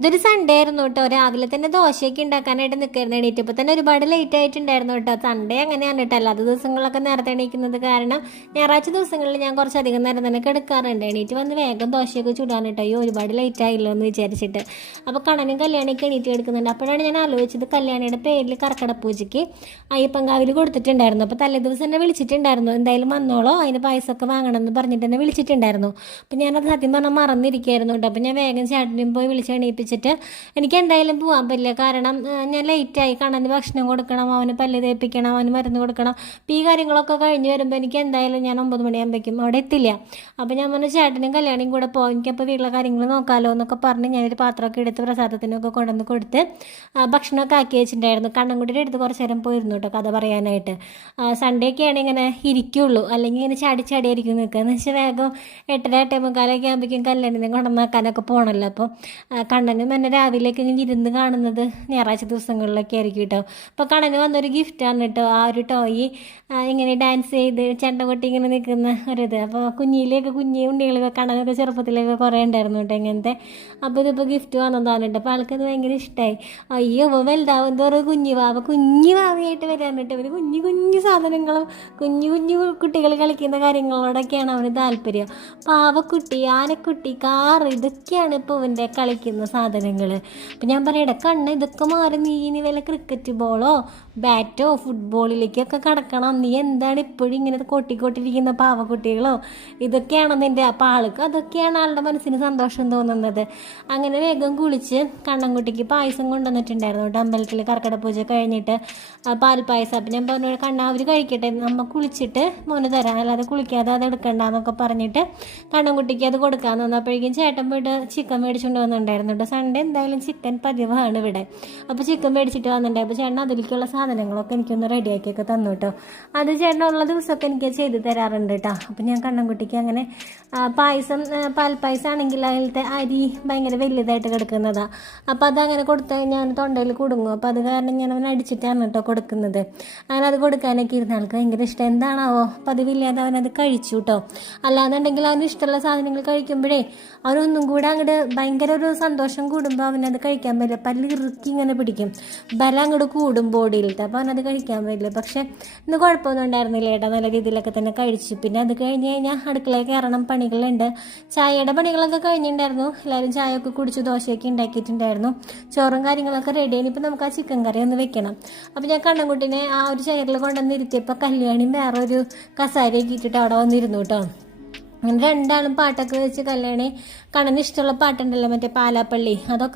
ഇതൊരു സൺഡേ ആയിരുന്നു കേട്ടോ. രാവിലെ തന്നെ ദോശയൊക്കെ ഉണ്ടാക്കാനായിട്ട് നിൽക്കായിരുന്നു. എണീറ്റപ്പോൾ തന്നെ ഒരുപാട് ലേറ്റ് ആയിട്ടുണ്ടായിരുന്നു കേട്ടോ. സൺഡേ അങ്ങനെയാണ് കേട്ടോ. അല്ലാത്ത ദിവസങ്ങളൊക്കെ നേരത്തെ എണീക്കുന്നത് കാരണം ഞായറാഴ്ച ദിവസങ്ങളിൽ ഞാൻ കുറച്ചധികം നേരം തന്നെ കിടക്കാറുണ്ട്. എണീറ്റ് വന്ന് വേഗം ദോശയൊക്കെ ചൂടാൻ കേട്ടോ. അയ്യോ ഒരുപാട് ലേറ്റ് ആയില്ലോ എന്ന് വിചാരിച്ചിട്ട്. അപ്പോൾ കണ്ണനും കല്യാണിയൊക്കെ എണീറ്റ് കിടക്കുന്നുണ്ട്. അപ്പോഴാണ് ഞാൻ ആലോചിച്ചത് കല്യാണിയുടെ പേരിൽ കർക്കിടപ്പൂജയ്ക്ക് അയ്യപ്പൻകാവിൽ കൊടുത്തിട്ടുണ്ടായിരുന്നു. അപ്പോൾ തലേ ദിവസം എന്നെ വിളിച്ചിട്ടുണ്ടായിരുന്നു, എന്തായാലും വന്നോളോ അതിന് പായസമൊക്കെ വാങ്ങണം എന്ന് പറഞ്ഞിട്ട് എന്നെ വിളിച്ചിട്ടുണ്ടായിരുന്നു. അപ്പോൾ ഞാനത് സത്യം പറഞ്ഞാൽ മറന്നിരിക്കുകയായിരുന്നു കേട്ടോ. അപ്പോൾ ഞാൻ വേഗം ചേട്ടനും പോയി വിളിച്ച് എണീപ്പിച്ചിട്ട് എനിക്ക് എന്തായാലും പോകാൻ പറ്റില്ല. കാരണം ഞാൻ ലേറ്റായി. കണ്ണന് ഭക്ഷണം കൊടുക്കണം, അവന് പല്ല് തേപ്പിക്കണം, അവന് മരുന്ന് കൊടുക്കണം. അപ്പോൾ ഈ കാര്യങ്ങളൊക്കെ കഴിഞ്ഞ് വരുമ്പോൾ എനിക്ക് എന്തായാലും ഞാൻ 9 മണിയാകുമ്പോഴേക്കും അവിടെ എത്തില്ല. അപ്പോൾ ഞാൻ പറഞ്ഞു ചേട്ടനും കല്യാണിയും കൂടെ പോകും, എനിക്കപ്പോൾ വീട്ടിലെ കാര്യങ്ങൾ നോക്കാമല്ലോ എന്നൊക്കെ പറഞ്ഞ് ഞാനൊരു പാത്രമൊക്കെ എടുത്ത് പ്രസാദത്തിനൊക്കെ കൊണ്ടുവന്ന് കൊടുത്ത് ഭക്ഷണമൊക്കെ ആക്കി വെച്ചിട്ടുണ്ടായിരുന്നു. കണ്ണൻകുട്ടിയുടെ അടുത്ത് കുറച്ച് നേരം പോയിരുന്നു കേട്ടോ കഥ പറയാനായിട്ട്. സൺഡേ ഒക്കെയാണ് ഇങ്ങനെ ഇരിക്കുള്ളൂ, അല്ലെങ്കിൽ ഇങ്ങനെ ചാടിയായിരിക്കും നിൽക്കുക. എന്ന് വെച്ചാൽ വേഗം 8:30 8:45 ആകുമ്പോഴേക്കും കല്യാണിനെ കൊണ്ടുവന്നാക്കാനൊക്കെ പോകണമല്ലോ. അപ്പോൾ കണ്ണനും എന്നെ രാവിലേക്ക് ഇങ്ങനെ ഇരുന്ന് കാണുന്നത് ഞായറാഴ്ച ദിവസങ്ങളിലൊക്കെ ആയിരിക്കും കേട്ടോ. അപ്പോൾ കണ്ണന് വന്നൊരു ഗിഫ്റ്റാണ് കേട്ടോ ആ ഒരു ടോയ്. ഇങ്ങനെ ഡാൻസ് ചെയ്ത് ചെണ്ട കൊട്ടി ഇങ്ങനെ നിൽക്കുന്ന ഒരിത്. അപ്പോൾ കുഞ്ഞു ഉണ്ണികളൊക്കെ കണ്ണനൊക്കെ ചെറുപ്പത്തിലൊക്കെ കുറേ ഉണ്ടായിരുന്നു കേട്ടോ ഇങ്ങനത്തെ. അപ്പോൾ ഇതിപ്പോൾ ഗിഫ്റ്റ് വന്നതാണ് കേട്ടോ. അപ്പോൾ ആൾക്കത് ഭയങ്കര ഇഷ്ടമായി. അയ്യോ വലുതാവും തോറും കുഞ്ഞു വാവയായിട്ട് വരാൻ കേട്ടോ. അവർ കുഞ്ഞു സാധനങ്ങളും കുഞ്ഞു കുട്ടികൾ കളിക്കുന്ന കാര്യങ്ങളോടൊക്കെയാണ് അവന് താല്പര്യം. പാവക്കുട്ടി, ആനക്കുട്ടി, കാറ്, ഇതൊക്കെയാണ് ഇപ്പോൾ ഇവൻ്റെ കളിക്കുന്ന സാധനങ്ങൾ. അപ്പം ഞാൻ പറയട്ടെ കണ്ണ് ഇതൊക്കെ മാറി നീ ഇനി വല്ല ക്രിക്കറ്റ് ബോളോ ബാറ്റോ ഫുട്ബോളിലേക്കൊക്കെ കടക്കണം. നീ എന്താണ് ഇപ്പോഴും ഇങ്ങനെ കൊട്ടിക്കൊട്ടിരിക്കുന്ന പാവക്കുട്ടികളോ ഇതൊക്കെയാണോ നിൻ്റെ? അപ്പം ആൾക്ക് അതൊക്കെയാണ് ആളുടെ മനസ്സിന് സന്തോഷം തോന്നുന്നത്. അങ്ങനെ വേഗം കുളിച്ച് കണ്ണൻകുട്ടിക്ക് പായസം കൊണ്ടുവന്നിട്ടുണ്ടായിരുന്നു കേട്ടോ. അമ്പലത്തിൽ കർക്കിടപ്പൂജ കഴിഞ്ഞിട്ട് പാൽപ്പായസം. അപ്പം ഞാൻ പറഞ്ഞു കണ്ണ അവർ കഴിക്കട്ടെ, നമ്മ കുളിച്ചിട്ട് മോന് തരാം, അല്ലാതെ കുളിക്കാതെ അത് എടുക്കണ്ടെന്നൊക്കെ പറഞ്ഞിട്ട് കണ്ണൻകുട്ടിക്ക് അത് കൊടുക്കാൻ തന്നപ്പോഴേക്കും ചേട്ടൻ പോയിട്ട് ചിക്കൻ മേടിച്ചുകൊണ്ട് വന്നിട്ടുണ്ടായിരുന്നു കേട്ടോ. സൺഡേ എന്തായാലും ചിക്കൻ പതിവാണ് ഇവിടെ. അപ്പോൾ ചിക്കൻ മേടിച്ചിട്ട് വന്നിട്ടുണ്ട്. അപ്പോൾ ചേട്ടൻ അതിലേക്കുള്ള സാധനങ്ങളൊക്കെ എനിക്കൊന്ന് റെഡിയാക്കിയൊക്കെ തന്നു കേട്ടോ. അത് ചേട്ടനുള്ള ദിവസമൊക്കെ എനിക്ക് ചെയ്ത് തരാറുണ്ട് കേട്ടോ. അപ്പം ഞാൻ കണ്ണൻകുട്ടിക്ക് അങ്ങനെ പായസം പാൽപ്പായസം ആണെങ്കിൽ അതിലത്തെ അരി ഭയങ്കര വലിയതായിട്ട് കിടക്കുന്നതാണ്. അപ്പോൾ അതങ്ങനെ കൊടുത്താൽ ഞാൻ തൊണ്ടയിൽ കുടുങ്ങും. അപ്പോൾ അത് കാരണം ഞാൻ അവൻ അടിച്ചിട്ടാണ് കേട്ടോ കൊടുക്കുന്നത്. അങ്ങനെ അത് കൊടുക്കാനൊക്കെ ഇരുന്ന ആൾക്ക് ഭയങ്കര ഇഷ്ടം. എന്താണാവോ പതിവില്ലാതെ അവനത് കഴിച്ചു കേട്ടോ. അല്ലാന്നുണ്ടെങ്കിൽ അവന് ഇഷ്ടമുള്ള സാധനങ്ങൾ കഴിക്കുമ്പോഴേ അവനൊന്നും കൂടെ അങ്ങോട്ട് ഭയങ്കര ഒരു സന്തോഷം കൂടുമ്പോൾ അവനത് കഴിക്കാൻ പറ്റില്ല. പല്ല് ഇറുക്കി ഇങ്ങനെ പിടിക്കും, ബലം അങ്ങോട്ട് കൂടും ബോഡിയിലിട്ട്. അപ്പോൾ അവനത് കഴിക്കാൻ പറ്റില്ല. പക്ഷേ ഇന്ന് കുഴപ്പമൊന്നും ഉണ്ടായിരുന്നില്ല ഏട്ടാ, നല്ല രീതിയിലൊക്കെ തന്നെ കഴിച്ചു. പിന്നെ അത് കഴിഞ്ഞ് കഴിഞ്ഞാൽ അടുക്കളയിൽ കയറണം, പണികളുണ്ട്. ചായയുടെ പണികളൊക്കെ കഴിഞ്ഞിട്ടുണ്ടായിരുന്നു. എല്ലാവരും ചായയൊക്കെ കുടിച്ചു, ദോശയൊക്കെ ഉണ്ടാക്കിയിട്ടുണ്ടായിരുന്നു. ചോറും കാര്യങ്ങളൊക്കെ റെഡി. ഇനിയിപ്പോൾ നമുക്ക് ആ ചിക്കൻ കറി ഒന്ന് വെക്കണം. അപ്പോൾ ഞാൻ കണ്ണൻകുട്ടിനെ ആ ഒരു ചെയറിൽ കൊണ്ടുവന്ന് ഇരുത്തിയപ്പോൾ കല്യാണിയും വേറെ ഒരു കസാരയൊക്കെ ഇട്ടിട്ട് അവിടെ വന്നിരുന്നു കേട്ടോ. അങ്ങനെ രണ്ടാളും പാട്ടൊക്കെ വെച്ച് കല്യാണി കണ്ണന് ഇഷ്ടമുള്ള പാട്ടുണ്ടല്ലോ മറ്റേ പാലാപ്പള്ളി, അതൊക്കെ